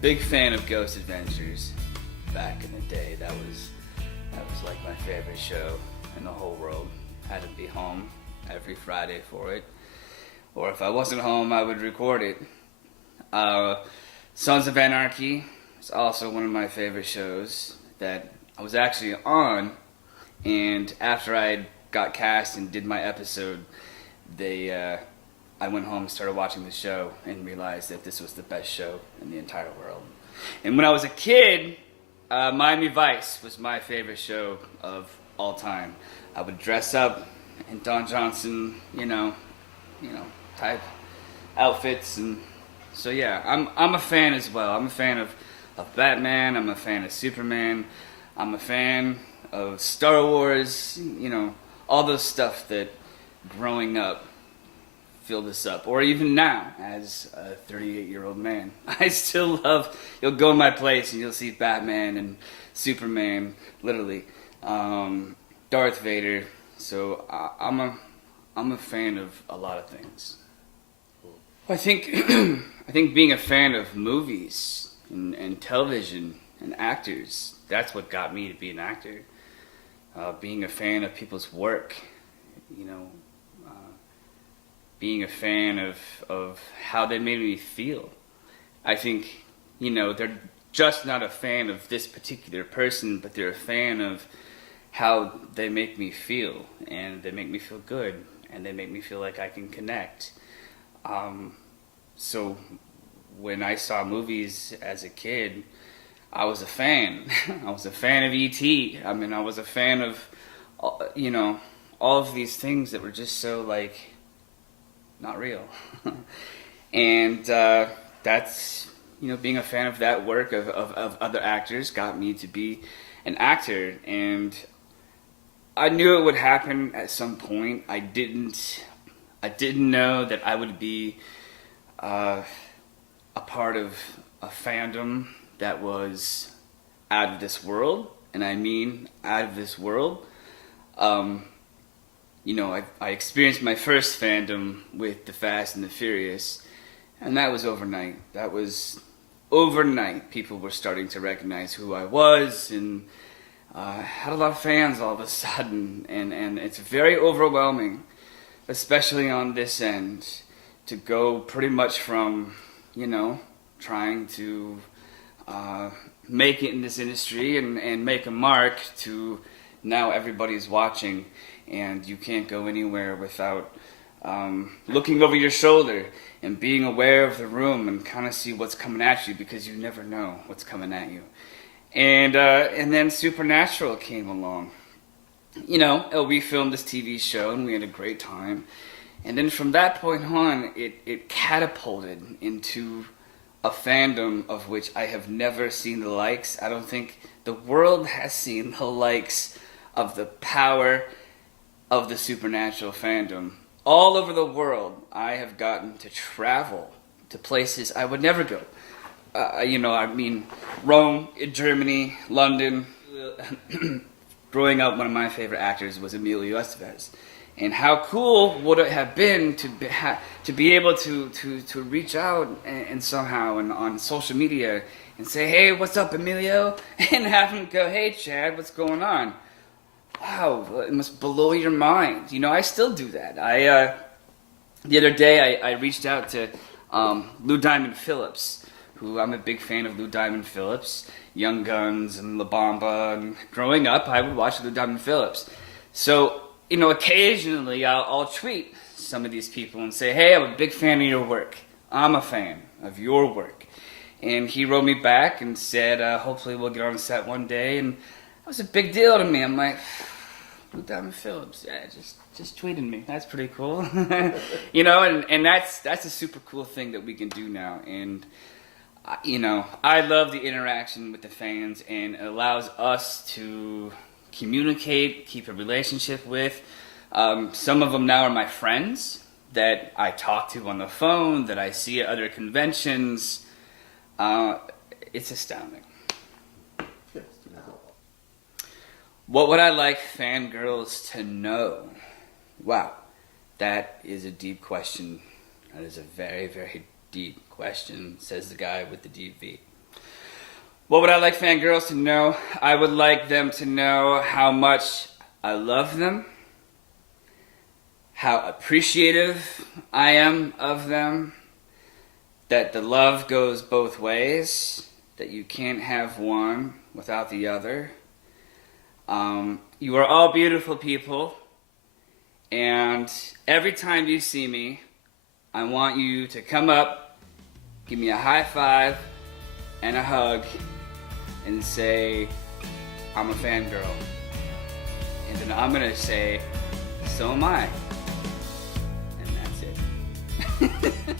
Big fan of Ghost Adventures back in the day. That was like my favorite show in the whole world. Had to be home every Friday for it. Or if I wasn't home, I would record it. Sons of Anarchy is also one of my favorite shows that I was actually on, and after I got cast and did my episode, I went home and started watching the show and realized that this was the best show in the entire world. And when I was a kid, Miami Vice was my favorite show of all time. I would dress up in Don Johnson, type outfits, and so yeah, I'm a fan as well. I'm a fan of Batman. I'm a fan of Superman. I'm a fan of Star Wars. All those stuff that growing up filled us up. Or even now, as a 38-year-old man, I still love. You'll go in my place and you'll see Batman and Superman, literally, Darth Vader. So I'm a fan of a lot of things. I think being a fan of movies and television and actors, that's what got me to be an actor. Being a fan of people's work, being a fan of how they made me feel. I think, they're just not a fan of this particular person, but they're a fan of how they make me feel, and they make me feel good, and they make me feel like I can connect. So when I saw movies as a kid, I was a fan. I was a fan of E.T. I mean, I was a fan of, all of these things that were just so, not real. And that's, being a fan of that work of other actors got me to be an actor. And I knew it would happen at some point. I didn't know that I would be a part of a fandom that was out of this world, and I mean out of this world. I experienced my first fandom with The Fast and the Furious, and that was overnight. That was overnight. People were starting to recognize who I was, and I had a lot of fans all of a sudden, and it's very overwhelming, especially on this end, to go pretty much from, trying to make it in this industry and make a mark to now everybody's watching, and you can't go anywhere without looking over your shoulder and being aware of the room and kind of see what's coming at you, because you never know what's coming at you. And then Supernatural came along. We filmed this TV show and we had a great time. And then from that point on, it catapulted into a fandom of which I have never seen the likes. I don't think the world has seen the likes of the power of the Supernatural fandom. All over the world, I have gotten to travel to places I would never go. Rome, Germany, London. Growing up, one of my favorite actors was Emilio Estevez. And how cool would it have been to be able to reach out and somehow and on social media and say, hey, what's up, Emilio? And have him go, hey, Chad, what's going on? Wow, it must blow your mind. I still do that. The other day, I reached out to Lou Diamond Phillips, who I'm a big fan of Lou Diamond Phillips, Young Guns and La Bamba. And growing up, I would watch Lou Diamond Phillips. So, occasionally I'll tweet some of these people and say, hey, I'm a big fan of your work. I'm a fan of your work. And he wrote me back and said, hopefully we'll get on a set one day. And that was a big deal to me. I'm like, Lou Diamond Phillips, yeah, just tweeted me. That's pretty cool. And that's a super cool thing that we can do now. And, I love the interaction with the fans, and it allows us to communicate, keep a relationship with. Some of them now are my friends that I talk to on the phone, that I see at other conventions. It's astounding. What would I like fangirls to know? Wow, that is a deep question. That is a very, very deep question, says the guy with the deep V. What would I like fangirls to know? I would like them to know how much I love them, how appreciative I am of them, that the love goes both ways, that you can't have one without the other. You are all beautiful people, and every time you see me, I want you to come up, give me a high five and a hug, and say, I'm a fangirl. And then I'm gonna say, so am I. And that's it.